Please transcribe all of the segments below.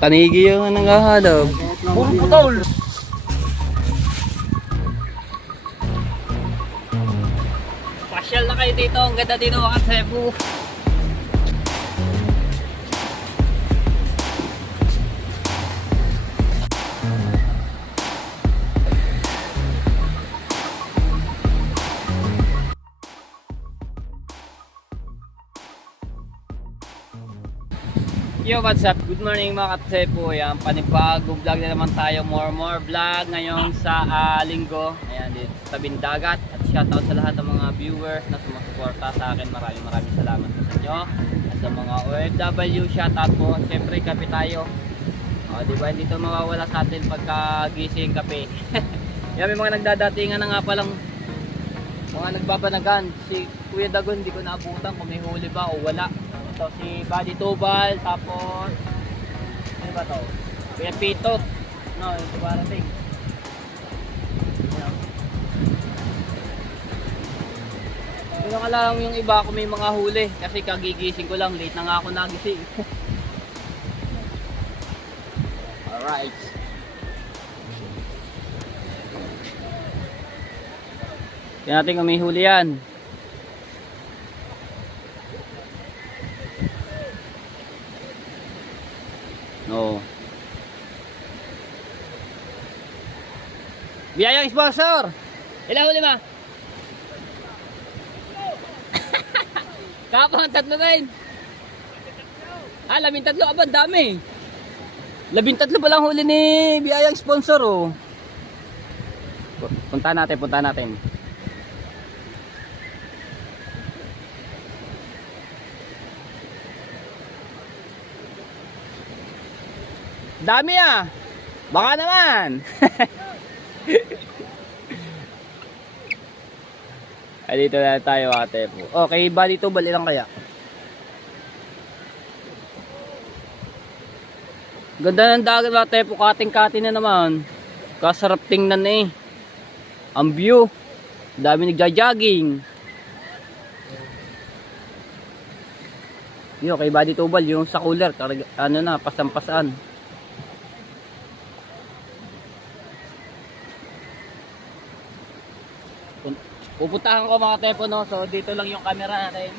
Tanigi yung nangahalog. Puro putol. Pasyal na kayo dito. Ang ganda dito mga Cebu. Yo, what's up? Good morning mga katsepo. Ayan, panibagong vlog na naman tayo. More vlog ngayon sa linggo. Ayan, dito sa tabing dagat. At shoutout sa lahat ng mga viewers na sumusuporta sa akin. Maraming salamat po sa inyo. At sa mga OFW, shoutout po. Siyempre, kape tayo. O, diba, hindi ito mawawala sa atin pagka gising kape. Yan, may mga nagdadatingan na nga palang mga nagbabanagan. Si Kuya Dagon, hindi ko naabutan kung may huli ba o wala. So, si Buddy Tubal, tapos ano ba to? Kuya Pito. No, ito barating. Pero lang yung iba kung may mga huli kasi kagigising ko lang, late na nga ako nagising. Alright. Tingnan natin kung may huli yan. No. Biyayang sponsor. Ilang huli ma? Kapang 3 din. 13. Aba, dami. 13 pa lang huli ni biyayang sponsor oh. Punta natin. Dami ah. Baka naman. Ay, dito na tayo ate po. Okay, Buddy Tubal ilang kaya? Ganda ng dagat ate po. Kating-kating na naman. Kasarap tingnan eh. Ang view. Dami nagja-jogging. Yo, kay Buddy Tubal yung sa cooler. Ano na, pasampasaan. Pupuntahan ko mga tepo no, so dito lang yung camera natin.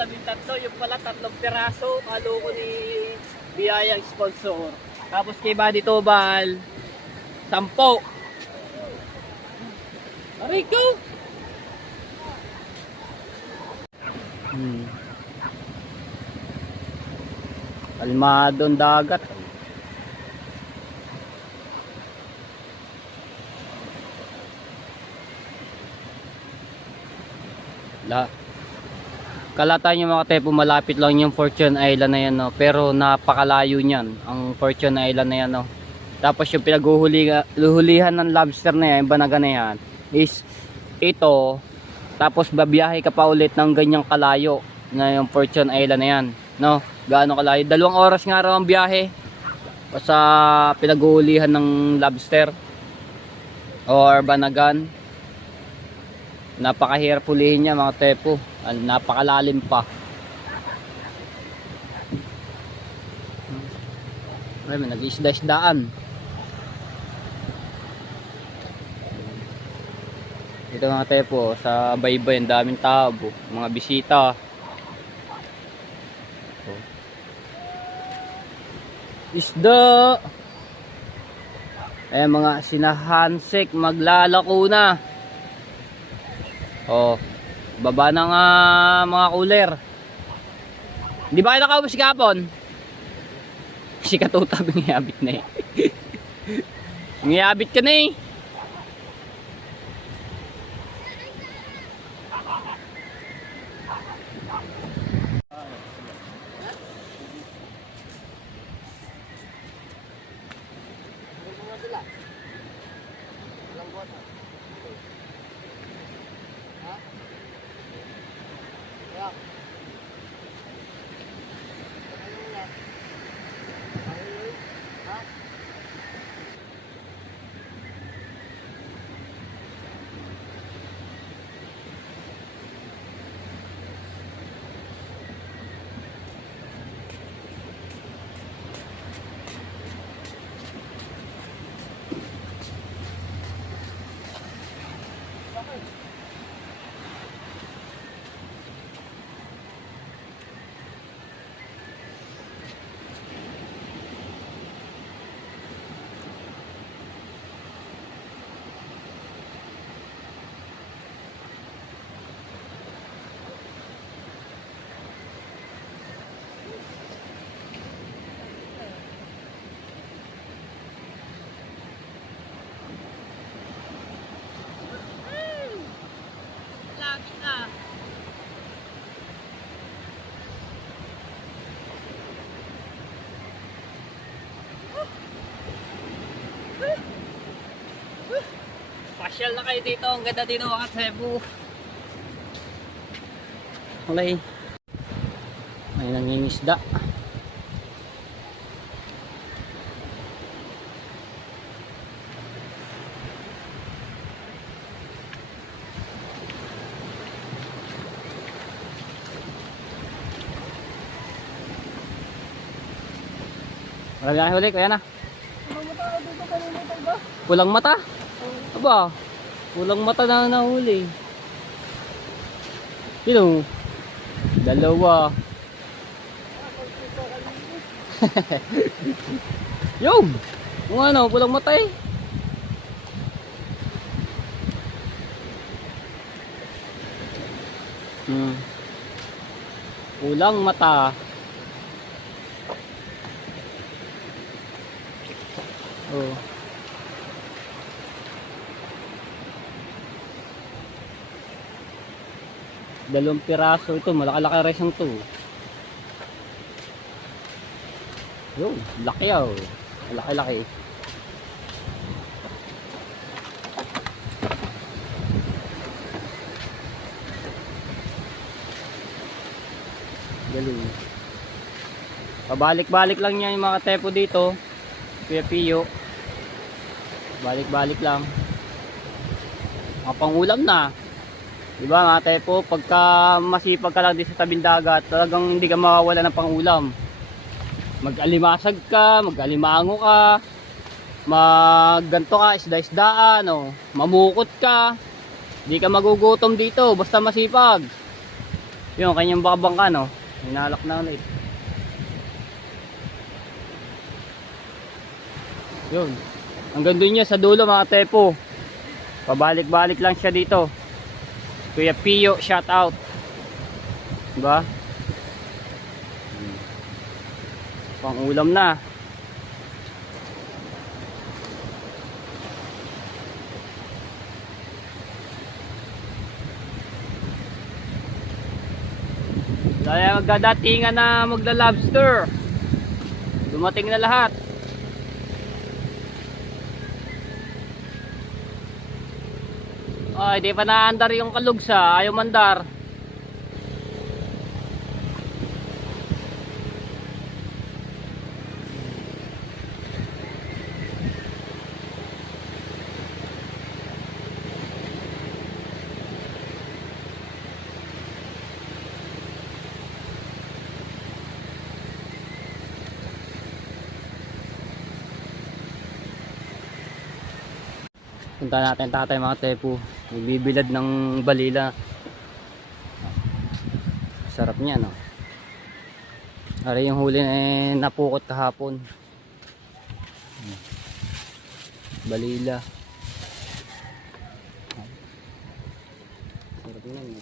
Labing tatlo, yung pala 3 piraso, kalo ko ni biyayang sponsor. Tapos kay Buddy Tubal, 10. Arico! Kalmadong dagat. Kalata nyo mga tepo, malapit lang yung Fortune Island na yan no? Pero napakalayo nyan ang Fortune Island na yan no? Tapos yung pinaghuhulihan ng lobster na yan, yung banaga na yan is ito. Tapos babiyahe ka pa ulit ng ganyang kalayo na yung Fortune Island na yan no? Gaano kalayo? 2 oras nga raw ang biyahe sa pinaghuhulihan ng lobster or banagan. Napakahirap hulihin niya mga tepo. Napakalalim pa. Ay, may nag-isda-isdaan. Ito mga tepo, sa baybay, ang daming tao, mga bisita. Oh. Isda! Ayan mga sinahansik, maglalako na. Oh, baba ng mga cooler. Hindi ba kayo nakaubos kapon? Si Katutab, ngiyabit na eh. Ngiyabit ka na eh. Pasyal na kayo dito, ang ganda dito mga Cebu. Okay. May nangingisda. Marami na huli, kaya na. Pulang mata? Aba, pulang mata na nahuli. Sino? Dalawa. Yung! Kung ano, pulang mata eh. Pulang mata. Oh. Dalawang piraso ito, malaki-laki rin ang to. Yo, laki oh. Laki-laki. Galing. Pabalik-balik lang niya yung mga tepo dito. Kuya Pio. Balik-balik lang. Mga pangulam na. Diba mga tepo, pagka masipag ka lang din sa tabing dagat, talagang hindi ka mawawala ng pangulam. Mag-alimasag ka, mag-alimango ka, magganto ka, isda-isdaan, oh. Mamukot ka. Hindi ka magugutom dito, basta masipag. Yung kanyang bakabang ka, no? Hinalak na ulit. Yun. Hanggang doon niya sa dulo mga tepo. Pabalik-balik lang siya dito. Kuya Pio, shout out. Diba? Pang-ulam na. Kaya magdadatingan na magla-lobster. Dumating na lahat. Ay, di pa naandar yung kalugsa, ayaw mandar. Punta natin tatay mga tepo. Nagbibilad ng balila. Sarap niya, no? Ari yung huli na napukot kahapon. Balila. Sarap niya, no?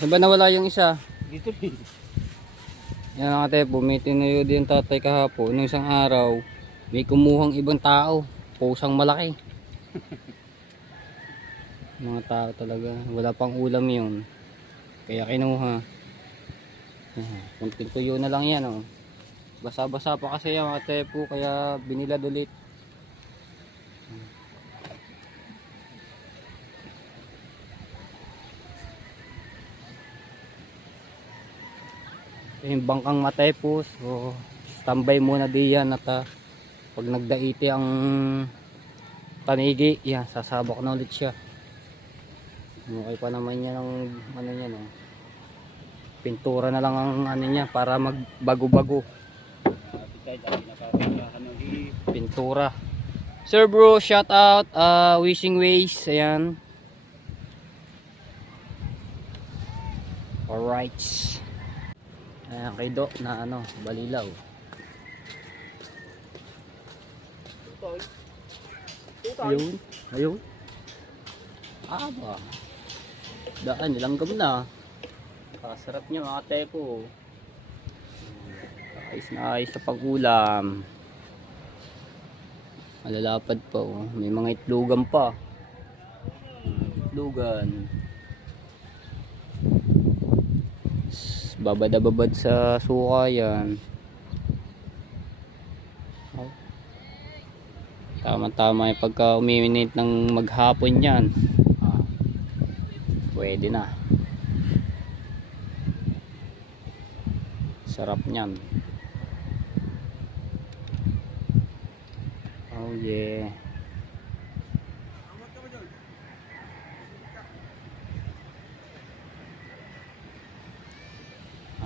Saan ba nawala yung isa? Dito din. Yan mga tepo, may tinuyo din tatay kahapon. Nung isang araw, may kumuhang ibang tao. Pusang malaki. Mga tao talaga. Wala pang ulam yun. Kaya kinuha. Kunting tuyo na lang yan, oh. Basa-basa pa kasi yan mga tepo, kaya binilad ulit. Yung bangkang matepos, so standby muna diyan at pag nagdaiti ang tanigi, yan, sasabak na ulit siya. Okay pa naman yan ang ano niya, no? Pintura na lang ang ano niya para magbago-bago. Pintura. Sir bro, shout out, wishing ways, ayan. Alright. Ayan kay Doc na ano, balilaw. Ayun, ayun. Aba. Daan, nilanggam na. Kasarap niya mga tepo. Ayos na ayos sa pag-ulam. Malalapad pa, oh. May mga itlogan pa. Itlogan. Babad sa suka yan. Tama-tama yung pagka umiinit ng maghapon yan. Pwede na. Sarap niyan. Oh yeah.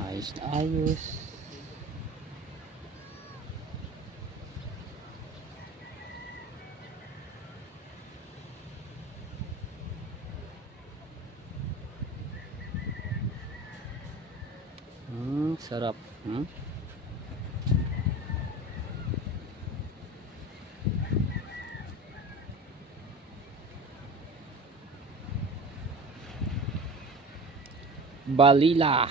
Ayos na ayos. Sarap. Balila.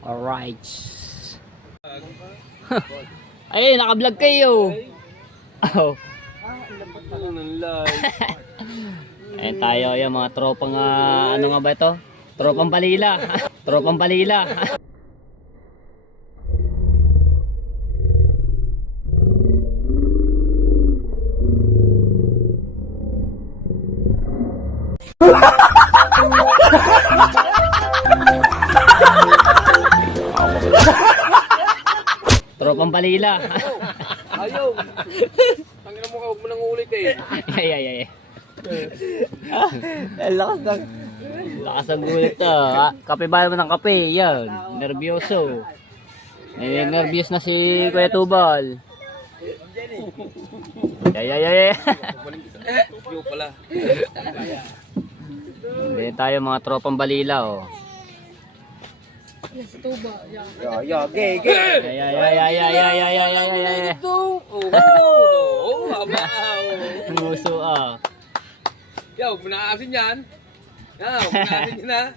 Alright. Ay, naka-vlog kayo. Oh. Ayan tayo, yung mga tropang ano nga ba ito? Tropang balila. Tropang balila. Tropang balila. Ayaw. Tangina mo ka, huwag mo nang ulit eh. Ay. Lakas ng gulit to. Kape ba naman ng kape? Yan. Nervyoso. Nervyos na si Kuya Tubal. Ay. Yo pala. Hindi tayo mga tropang balila, oh. Gay. Ay. Muso, ah. Yo, huwag mo na asin yan. Huwag mo na asin yan ha.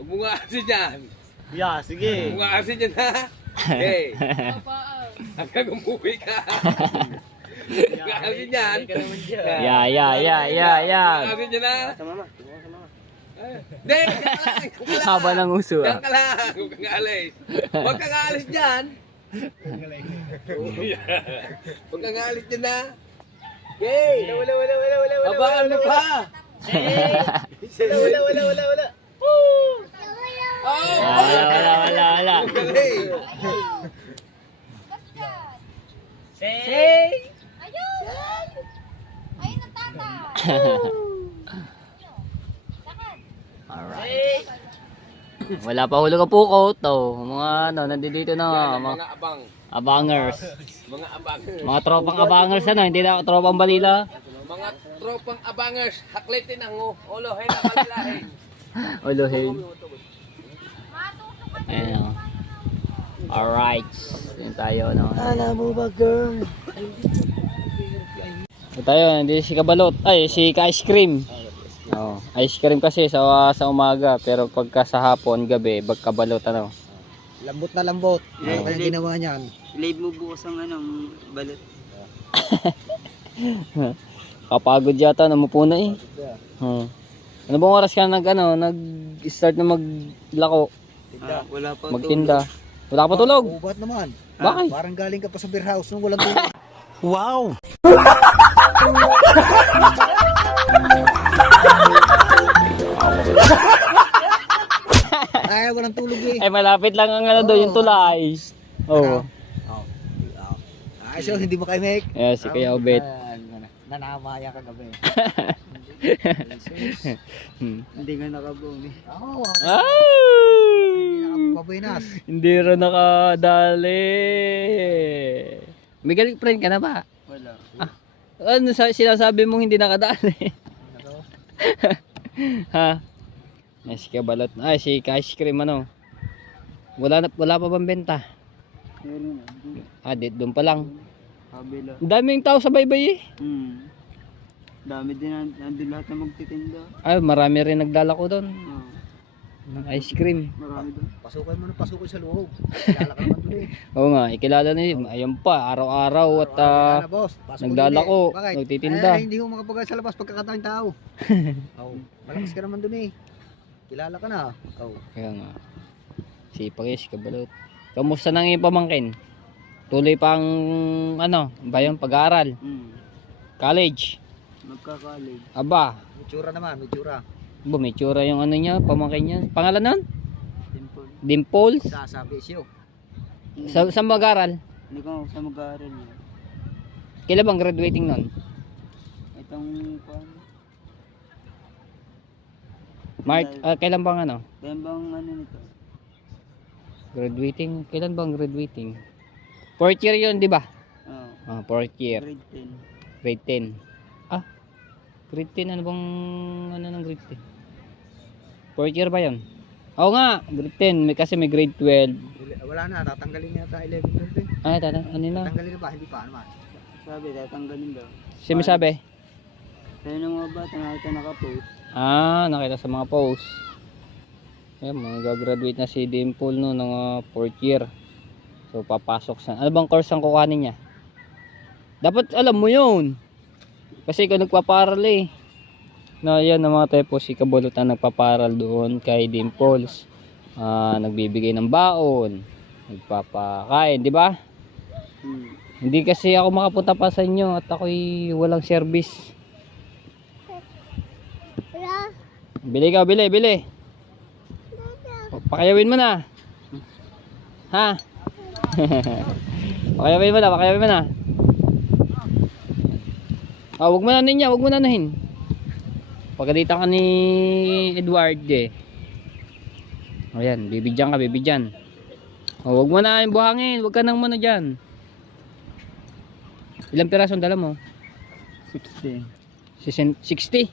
Huwag mo nga asin yan. Yeah, sige. Huwag mo nga asin yan ha. Hey. Hanggang umuwi ka. Huwag mo nga asin yan. Yeah. Asin yan ha. Hindi, huwag ka lang. Haba ng uso Diyan ah. ka lang. Huwag kang aalis. Huwag kang aalis dyan. Huwag kang aalis dyan na. Yay! Wala. Abangan mo pa. Wala. Oh, Wala. galing. Say! Ayun! Ayun ang tata! Lakad! Alright. Wala pa hulog ang puko to. Mga ano, nandito na mga Mga abang. abangers. Mga abangers. Mga tropang abangers ano, hindi na tropang balila. Mga tropang abangers. Haklitin ang ulo. Hay na kalilahin. Uluhin. Matusok ka Ayan o. Alright. Yun tayo no. Alam mo ba, girl? Ito tayo, hindi si Kabalot. Ay, si ka-ice cream. Oh, ice cream kasi sa umaga, pero pagka sa hapon, gabi, Kabalot ano. Lambot na lambot. Ano kaya ginawa niyan? Live mo bukas ang anong balot. Kapagod yata, namupo na eh. Ano bang oras ka nag-start na maglako, Wala pa magtinda? Wala ka pa tulog? Ubat naman. Bakit? Parang galing ka pa sa beer house nung walang tulog. Ay, walang tulog eh. Ay, malapit lang ang ano doon, yung tulay. Oo. Ay, so hindi mo kayo make? Yeah, si Kuya Obet. Nanamaya ka gabi. Hindi nga nakabumi. Oo, Ay! hindi nakapabinas. Hindi rin nakadali. May galing friend ka na ba? Wala. Ano sinasabi mong hindi nakadali? Ha? Ay, si Kabalot. Ay, si ka-ice cream ano. Wala pa bang benta? Meron na. Doon pa lang. Kabila. Ang daming tao sa baybay eh. Dami din nandun lahat na magtitinda. Ay, marami rin naglalako doon. Ng ice cream. Marami doon. Pasukin sa loob. Kilala ka naman dun eh. Oo nga, ikilala na yun. Ayun pa, araw-araw at Wala na, boss. Pasok naglalako, ulit eh. Bakit? nagtitinda. Ay, hindi ko makapagay sa labas pagkakataong tao. Oo. Malakas ka naman dun eh. Kilala ka na. Oo. Kaya nga. Sipag yes, Kabalot. Kamusta nang iyong pamangkin? Tuloy pang pag-aaral? College? Magkakalig. Aba, May tsura naman, may tsura. may tsura yung pamangkin niya. Pangalan nun? Dimple. Dimples? Sasabi siyo. Saan mag-aaral? Hindi ko sa mag-aaral niya. Kailan bang graduating nun? Itong Kailan bang kaya bang ano nito? graduating? Kailan bang graduating? Fourth year yun, di ba? Fourth year. Grade 10. Grade 10. Grade 10, ano bang ng grade 10? Fourth year ba yun? Oo nga, grade 10. Kasi may grade 12. Wala na, tatanggalin niya sa 11 years eh. Ay, ano na? Tatanggalin na ba? Hindi pa naman. Sabi, tatanggalin daw. Sino sabi? Kaya ng mga bata nakita nakapost. Nakita sa mga post. Ayan, mag-graduate na si Dimple no, ng fourth year. So, papasok sa... Ano bang course ang kukuhanin niya? Dapat alam mo yun. Kasi ikaw nagpaparal eh. Na yan ang mga typo, si Kabalot na nagpaparal doon kay Dimples. Nagbibigay ng baon. Nagpapakain, di ba? Hindi kasi ako makapunta pa sa inyo at ako'y walang service. Bili ka, bili. Pakayawin mo na. Ha? Pakayawin mo na. Wag mo na niya, wag mo na nahin. Pagkadita ka ni Edward eh. Ayan, bibidyan ka. Wag mo na yung buhangin, wag ka nang muna dyan. Ilang piraso ang dala mo? 60. 60?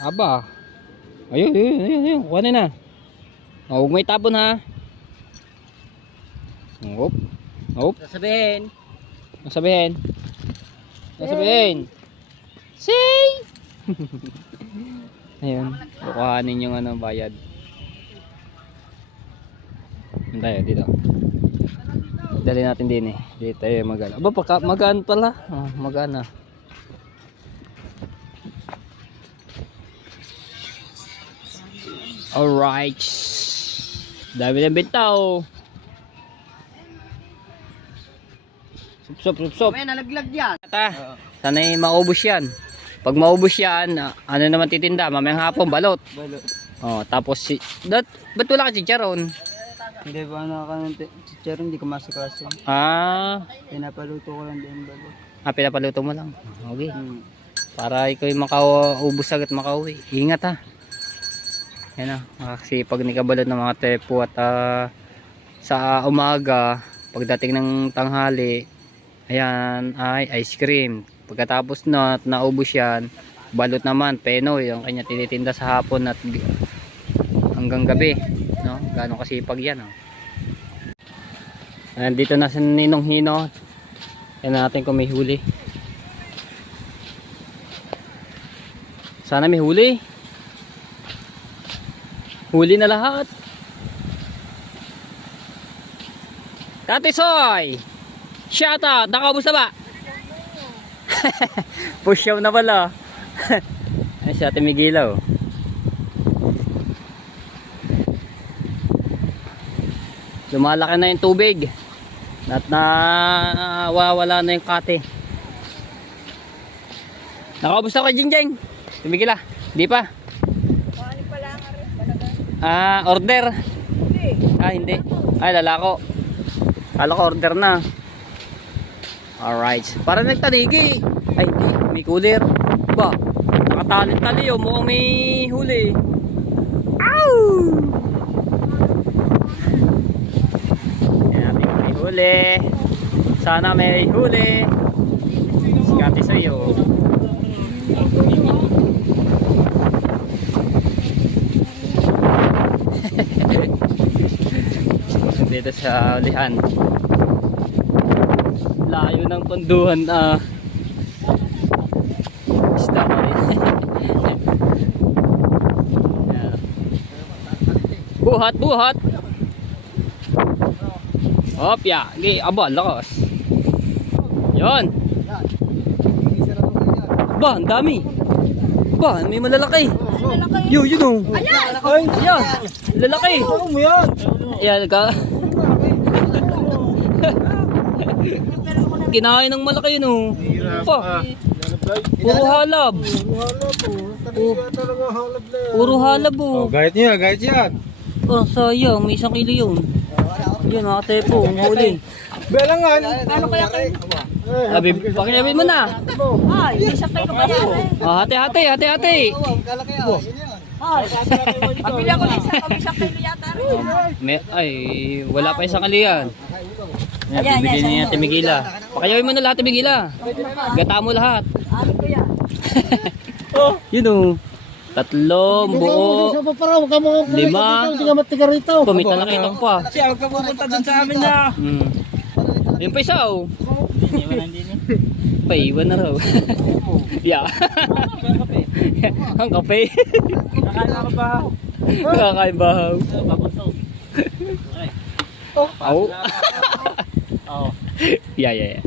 Aba. Ayun. Kuha na. Huwag mo itapon ha. Hop. Sasabihin. Say! Ayun. Kukuhanin yung bayad. Tayo dito. Dali natin din eh. Dito tayo magana. Aba, magaan pala. Magana. Alright. Dami ng bentaw. Sup. May nalaglag yan. Sana'y maubos yan. Pag maubos yan, ano naman titinda? Mamayang hapon, balot. Balot. Oh, tapos ba't wala ka chicharon? Hindi ba nakakanan chicharon, hindi ko masikaso. Pinapaluto ko lang din balot. Pinapaluto mo lang. Okay. Hmm. Para ikaw yung makaubos agad makauwi. Ingat ha. Yan kasi pag nikabalot ng mga tepo at sa umaga, pagdating ng tanghali, ayan ay ice cream. Pagkatapos na naubos yan, balot naman, penoy, yung kanya tinitinda sa hapon at hanggang gabi. No? Gano'ng kasipag yan. Oh. Nandito na si Ninong Hino. Yan natin kung may huli. Sana may huli. Huli na lahat. Tati Soy! Shout out! Nakaubos na ba? Pusyaw na pala. Ay si Ate Migilaw. Lumalaki na yung tubig. At nawawala na yung kate. Nakaubos na ka, Jingjeng. Tumigil ah. Di pa. Order. Hindi. Ay, lalako. Kala ko order na. Alright. Para nagtanigi. Ay, hindi. May cooler. Ba? Nakatali-tali oh. Mukhang may huli. Ow! Yan natin may huli. Sana may huli. Sikati sa'yo. Dito sa ulihan. Layo ng punduhan. Isda pa rin. Buhat. Opya. Aba, lakas. Yon. Ba, ang dami. Ba, may malalaki. Yun o. Ayan. Lalaki. Ayan ka. Kinain ng malaki yun o. Pa. Puro halab. Puro halab o. Gayet yan. Oh, sayang. May 1 kilo yun. Yan mga tepo. Ang huli. Belangan. Ano kaya kayo? Pakiyamin mo na. Ay, isang kayo kaya rin. Hati. Pabili ako ng isang kayo yata rin. Wala pa 1 kaliyan. Yan, bibili niya Ate Migila. Pakayawin mo na lahat, Ate Migila. Gata mo lahat. Ano ko yan? Yun o. 3 buo. 5. Pumita na kita pa. Siya, huwag ka pupunta dun sa amin na. Yung pa isa o. Paiwan na raw. Yeah. Ang kape. Nakakain bahaw. Oh. Yeah.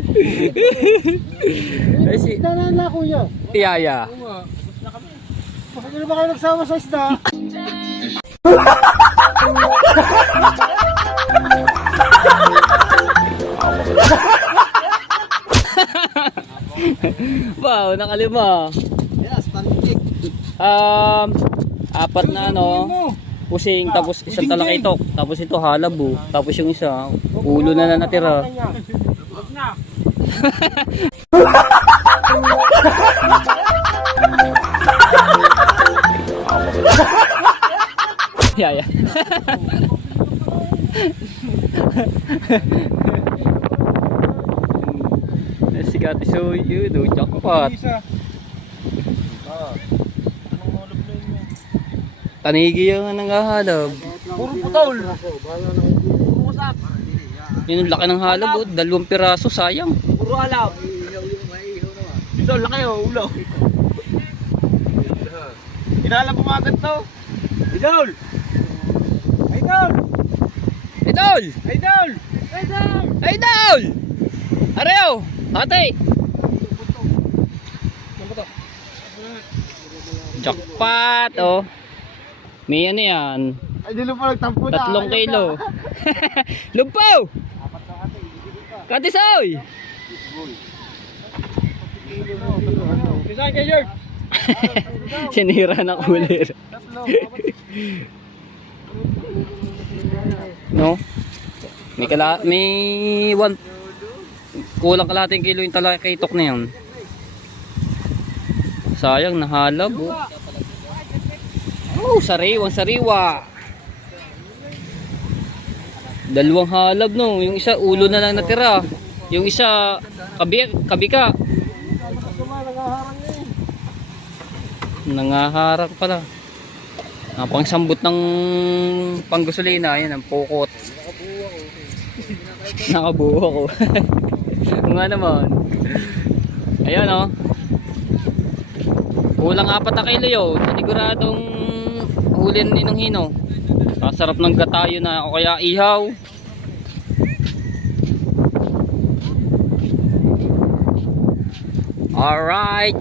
Danan na kuya. Yeah. Bakit ba kayo nagsama sa isda? Wow, nakalima. Yes, pancake. 4 na pusing, tapos isang talakitok, tapos ito halabo, tapos yung isa ulo na natira. Yeah. Sikat so yun, jackpot. Tanigi yung nangahalab. Puro putol. Yun ang laki ng halab, 2 piraso, sayang. Puro alap. Ito, laki o, ulo. Kinala pumagat to. Idol! Areo! Ate! Jackpot, oh. May ano yan? Ay, di lupa nagtampo na. 3 kilo. Lumpaw! Katisoy! Design kay George. Sinira na cooler. No? May kulang kalating kilo yung talakitok na yun. Sayang, nahalab. Oh, sariwa. 2 halab, no. Yung isa ulo na lang natira. Yung isa kabika. Nangaharang pala. Pang sambot ng panggasolina, yan ang pukot. Nakabuo ako. Nga naman. Ayan, oh. Kulang 4 na kilo yun. Paniguradong hulin ni ng hino. Sarap ng gatayo na o kaya ihaw. Alright.